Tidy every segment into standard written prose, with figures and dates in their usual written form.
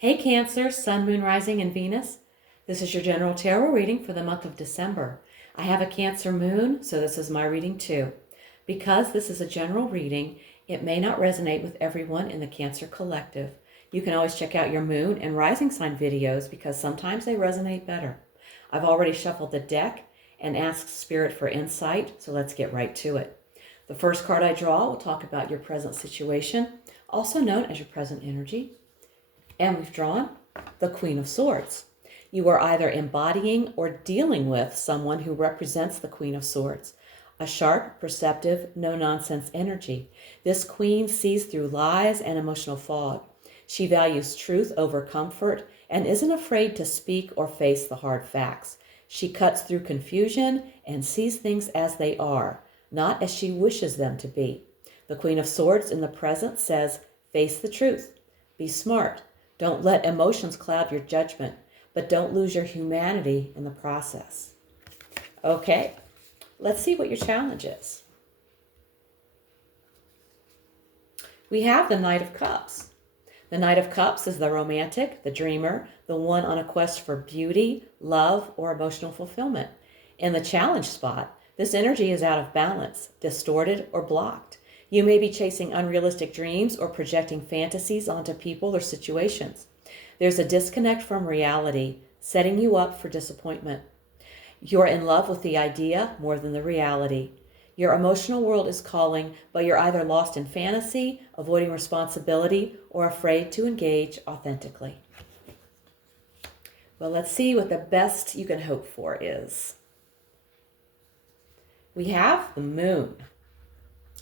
Hey Cancer, Sun, Moon, Rising, and Venus. This is your general tarot reading for the month of December. I have a Cancer moon, so this is my reading too. Because this is a general reading, it may not resonate with everyone in the Cancer collective. You can always check out your moon and rising sign videos because sometimes they resonate better. I've already shuffled the deck and asked Spirit for insight, so let's get right to it. The first card I draw will talk about your present situation, also known as your present energy. And we've drawn the Queen of Swords. You are either embodying or dealing with someone who represents the Queen of Swords. A sharp, perceptive, no-nonsense energy. This queen sees through lies and emotional fog. She values truth over comfort and isn't afraid to speak or face the hard facts. She cuts through confusion and sees things as they are, not as she wishes them to be. The Queen of Swords in the present says, face the truth. Be smart. Don't let emotions cloud your judgment, but don't lose your humanity in the process. Okay, let's see what your challenge is. We have the Knight of Cups. The Knight of Cups is the romantic, the dreamer, the one on a quest for beauty, love, or emotional fulfillment. In the challenge spot, this energy is out of balance, distorted, or blocked. You may be chasing unrealistic dreams or projecting fantasies onto people or situations. There's a disconnect from reality, setting you up for disappointment. You're in love with the idea more than the reality. Your emotional world is calling, but you're either lost in fantasy, avoiding responsibility, or afraid to engage authentically. Well, let's see what the best you can hope for is. We have the Moon.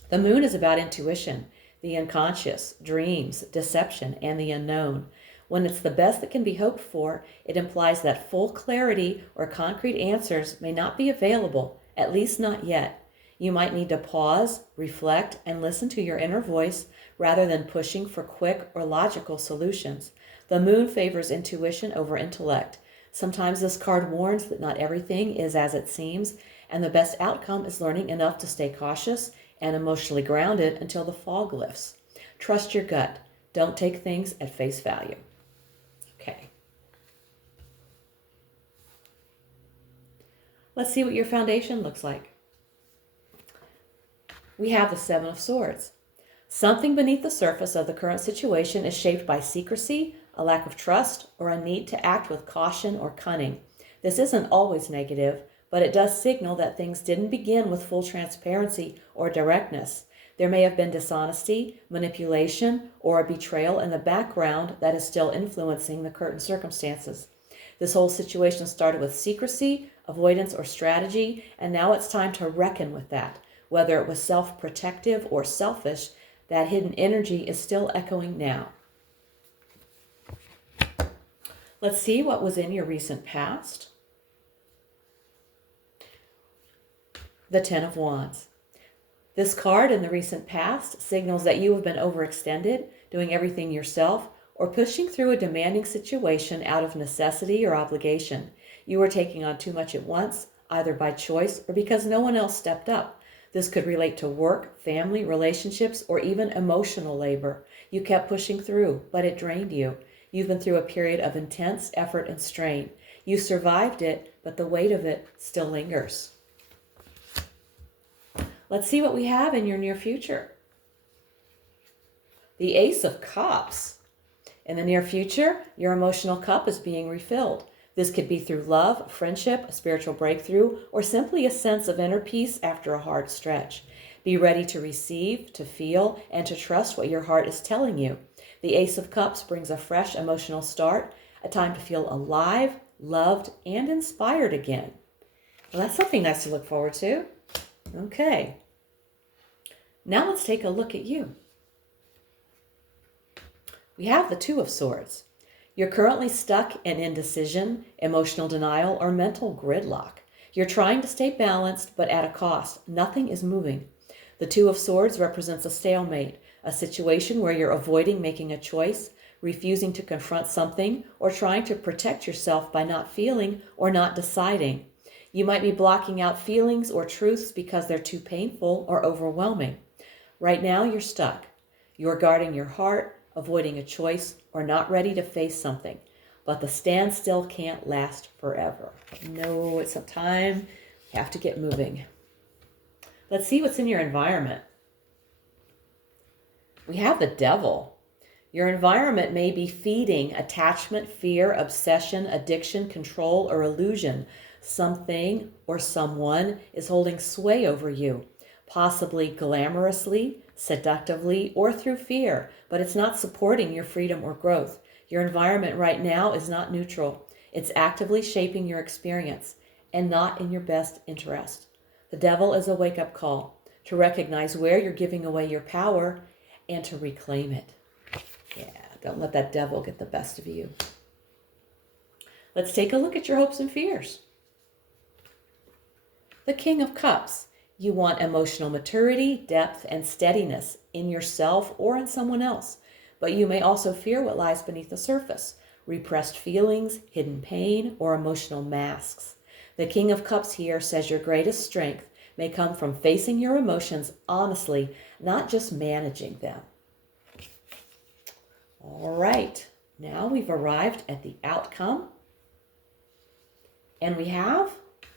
The moon is about intuition, the unconscious, dreams, deception, and the unknown. When it's the best that can be hoped for, it implies that full clarity or concrete answers may not be available, at least not yet. You might need to pause, reflect, and listen to your inner voice rather than pushing for quick or logical solutions. The moon favors intuition over intellect. Sometimes this card warns that not everything is as it seems, and the best outcome is learning enough to stay cautious and emotionally grounded until the fog lifts. Trust your gut. Don't take things at face value. Okay. Let's see what your foundation looks like. We have the Seven of Swords. Something beneath the surface of the current situation is shaped by secrecy, a lack of trust, or a need to act with caution or cunning. This isn't always negative, but it does signal that things didn't begin with full transparency or directness. There may have been dishonesty, manipulation, or a betrayal in the background that is still influencing the current circumstances. This whole situation started with secrecy, avoidance, or strategy, and now it's time to reckon with that. Whether it was self-protective or selfish, that hidden energy is still echoing now. Let's see what was in your recent past. The Ten of Wands. This card in the recent past signals that you have been overextended, doing everything yourself, or pushing through a demanding situation out of necessity or obligation. You were taking on too much at once, either by choice or because no one else stepped up. This could relate to work, family, relationships, or even emotional labor. You kept pushing through, but it drained you. You've been through a period of intense effort and strain. You survived it, but the weight of it still lingers. Let's see what we have in your near future. The Ace of Cups. In the near future, your emotional cup is being refilled. This could be through love, friendship, a spiritual breakthrough, or simply a sense of inner peace after a hard stretch. Be ready to receive, to feel, and to trust what your heart is telling you. The Ace of Cups brings a fresh emotional start, a time to feel alive, loved, and inspired again. Well, that's something nice to look forward to. Okay. Now let's take a look at you. We have the Two of Swords. You're currently stuck in indecision, emotional denial, or mental gridlock. You're trying to stay balanced, but at a cost. Nothing is moving. The Two of Swords represents a stalemate, a situation where you're avoiding making a choice, refusing to confront something, or trying to protect yourself by not feeling or not deciding. You might be blocking out feelings or truths because they're too painful or overwhelming. Right now, you're stuck. You're guarding your heart, avoiding a choice, or not ready to face something. But the standstill can't last forever. No, it's some time. You have to get moving. Let's see what's in your environment. We have the devil. Your environment may be feeding attachment, fear, obsession, addiction, control, or illusion. Something or someone is holding sway over you, possibly glamorously, seductively, or through fear, but it's not supporting your freedom or growth. Your environment right now is not neutral. It's actively shaping your experience and not in your best interest. The devil is a wake-up call to recognize where you're giving away your power and to reclaim it. Yeah, don't let that devil get the best of you. Let's take a look at your hopes and fears. The King of Cups. You want emotional maturity, depth, and steadiness in yourself or in someone else. But you may also fear what lies beneath the surface, repressed feelings, hidden pain, or emotional masks. The King of Cups here says your greatest strength may come from facing your emotions honestly, not just managing them. All right, now we've arrived at the outcome. And we have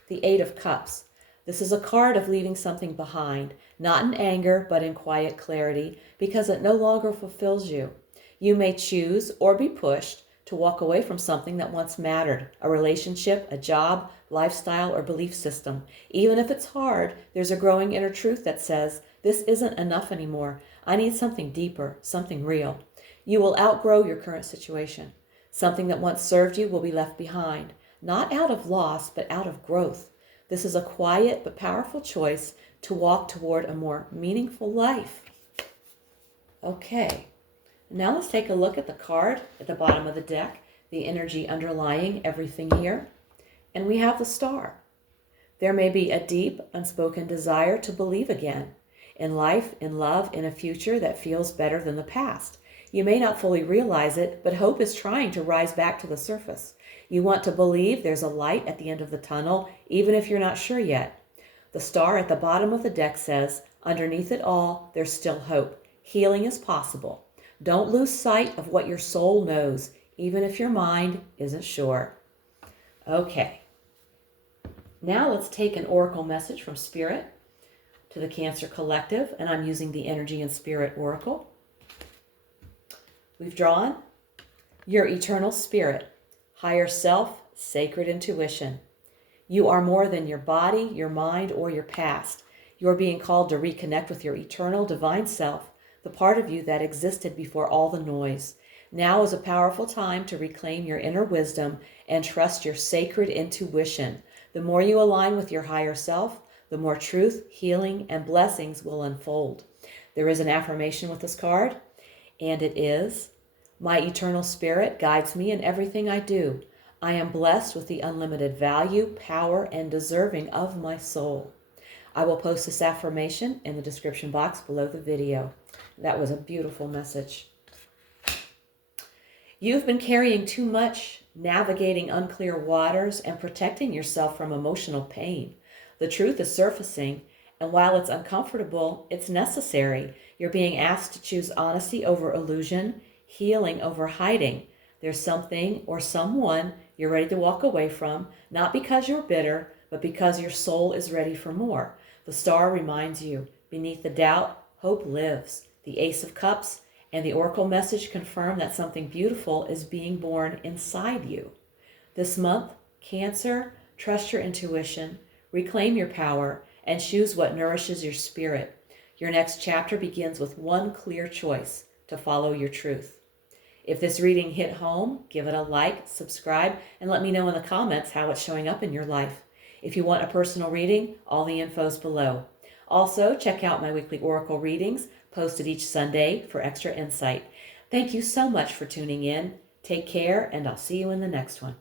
the Eight of Cups. This is a card of leaving something behind, not in anger, but in quiet clarity, because it no longer fulfills you. You may choose or be pushed to walk away from something that once mattered, a relationship, a job, lifestyle, or belief system. Even if it's hard, there's a growing inner truth that says, this isn't enough anymore. I need something deeper, something real. You will outgrow your current situation. Something that once served you will be left behind, not out of loss, but out of growth. This is a quiet but powerful choice to walk toward a more meaningful life. Okay, now let's take a look at the card at the bottom of the deck, the energy underlying everything here. And we have the Star. There may be a deep, unspoken desire to believe again in life, in love, in a future that feels better than the past. You may not fully realize it, but hope is trying to rise back to the surface. You want to believe there's a light at the end of the tunnel, even if you're not sure yet. The Star at the bottom of the deck says, underneath it all, there's still hope. Healing is possible. Don't lose sight of what your soul knows, even if your mind isn't sure. Okay. Now let's take an oracle message from Spirit to the Cancer Collective, and I'm using the Energy and Spirit Oracle. We've drawn your eternal spirit, higher self, sacred intuition. You are more than your body, your mind, or your past. You're being called to reconnect with your eternal divine self, the part of you that existed before all the noise. Now is a powerful time to reclaim your inner wisdom and trust your sacred intuition. The more you align with your higher self, the more truth, healing, and blessings will unfold. There is an affirmation with this card, and it is, my eternal spirit guides me in everything I do. I am blessed with the unlimited value, power, and deserving of my soul. I will post this affirmation in the description box below the video. That was a beautiful message. You've been carrying too much, navigating unclear waters, and protecting yourself from emotional pain. The truth is surfacing, and while it's uncomfortable, it's necessary. You're being asked to choose honesty over illusion, healing over hiding. There's something or someone you're ready to walk away from, not because you're bitter, but because your soul is ready for more. The Star reminds you, beneath the doubt, hope lives. The Ace of Cups and the Oracle message confirm that something beautiful is being born inside you. This month, Cancer, trust your intuition, reclaim your power, and choose what nourishes your spirit. Your next chapter begins with one clear choice: to follow your truth. If this reading hit home, give it a like, subscribe, and let me know in the comments how it's showing up in your life. If you want a personal reading, all the info's below. Also, check out my weekly Oracle readings posted each Sunday for extra insight. Thank you so much for tuning in. Take care, and I'll see you in the next one.